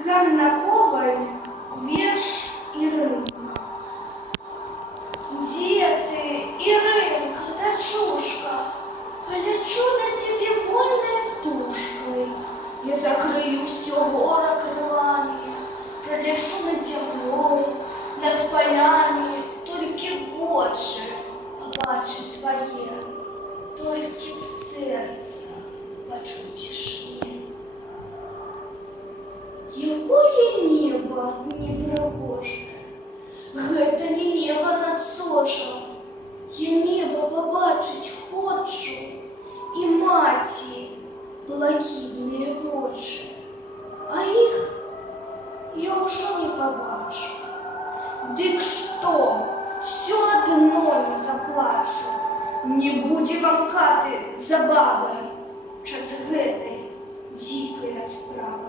Ганна Коваль, вірш Іринка. Где ты, Иринка, дочушка? Полечу на тебе вольной птушкой. Я закрою все горы крылами, пролечу над землей, над полями. Только в очи побачить твоє, только в серце почуть тишині. Якое небо непригожне, гэта не небо над сожем. Я небо побачить хочу, і маті блакитные вочі, а їх я уже не побачу. Дык что, все одно не заплачу, не будзе вам каты забавы час гэтай дикой расправы.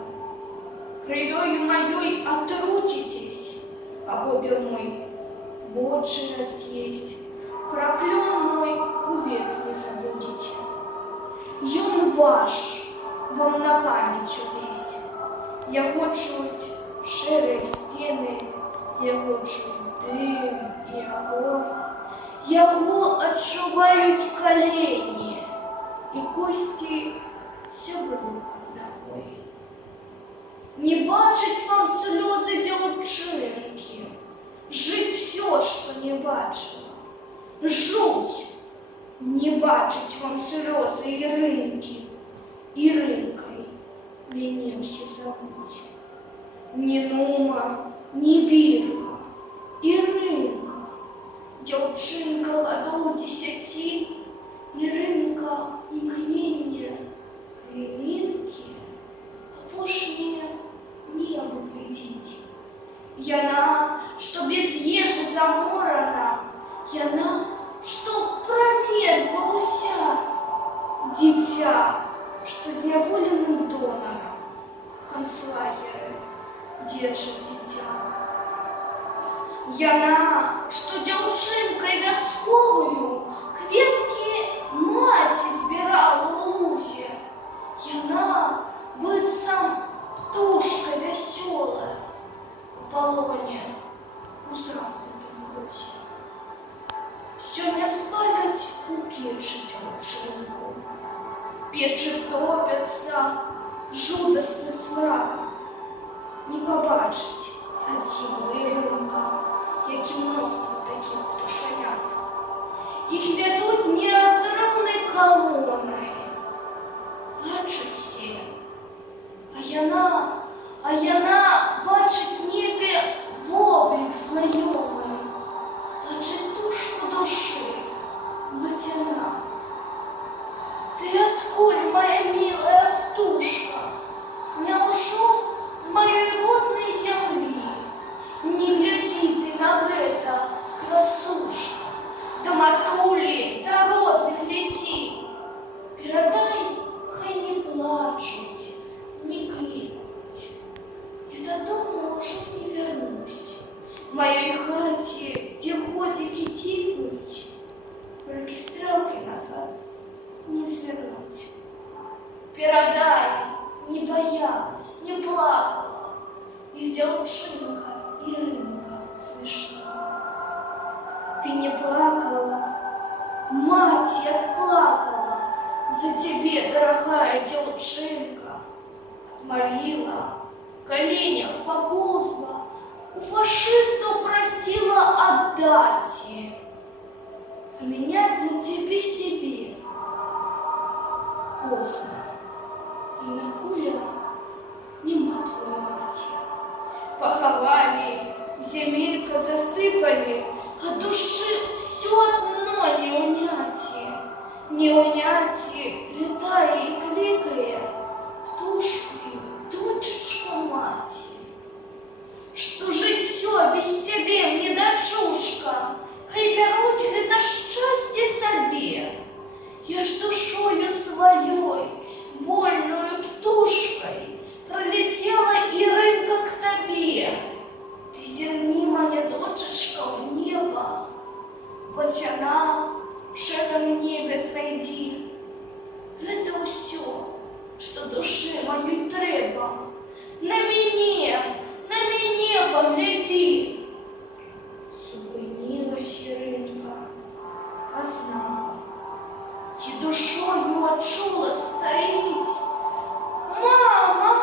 Кровёю моей отрутитесь, а бобер мой вочи разъесть, проклён мой увек не забудете. Ён ваш вам на память увесь. Я хочу шэрыя сцены, я хочу дым и огонь. Яго адчуваюць колени и кости сяброў под ногой. Не бачить вам слезы дзяўчынкі, жить все, что не бачила. Жуть, не бачить вам слезы Ірынкі, Ірынкай мяне ўсе зовут. Ни Нума, ни Бірка, Ірынка, дзяўчынка гадоў 10, Ірынка імкненне хвілінкі, апошняе небо глядзіць. Яна, што без ежы заморана, яна, што прамерзла ўся, дзіця, што зняволеным донарам канцлагеры держит дитя. Яна, што дзяўчынкай вясковую кветкі маці збірала ў лузе. Яна, быццам птушка вясёлая, у палоне у замкнутым крузе. Сёння спаляць у печы дзяўчынку. Печы топяцца, жудасны смрад. Не побачить адзіну Ірынка, як і мноства таких птушанят. Іх вядуць неразрыўнай калонай. Плачуць все, а яна бачыць небе воблік знаёмы, бачыць душу душы, мацяна. Ты адкуль, моя милая птушка? Няўжо з маёй роднай зямлі? Не глядзі ты на гэта, красушка, да матулі, да родных леці. Перадай, хай не плачуць, не клікуць. Я дадому ўжо не вярнусь. В маёй хаце, дзе ходзікі цікаюць, толькі стрэлкі назад не звернуць. Перадай, не боялась, не плакала, и дзяўчынка Ірынка смешная. Ты не плакала, мать отплакала за тебе, дорогая дзяўчынка. Молила, в коленях поползла, у фашистов просила отдать, поменять на тебе себе. Поздно. На куля нема твоей мати. Поховали, земелька засыпали, а души все одно не уняти. Не уняти, летая и кликая, птушкою, дочечка мати. Что жить все без тебе мне, дочушка, хай бяруть гэта шчасце сабе. Я ж душою своей, вольную птушкой, пролетела Ірынка к тебе. Ты зерни, моя дочечка, в небо, хоть она шэрым небе знайдзі. Гэта ўсё, што душы маёй трэба. На мяне погляді. Зупинилась Іринка, а знала, ті душою очула стоїть. Мама,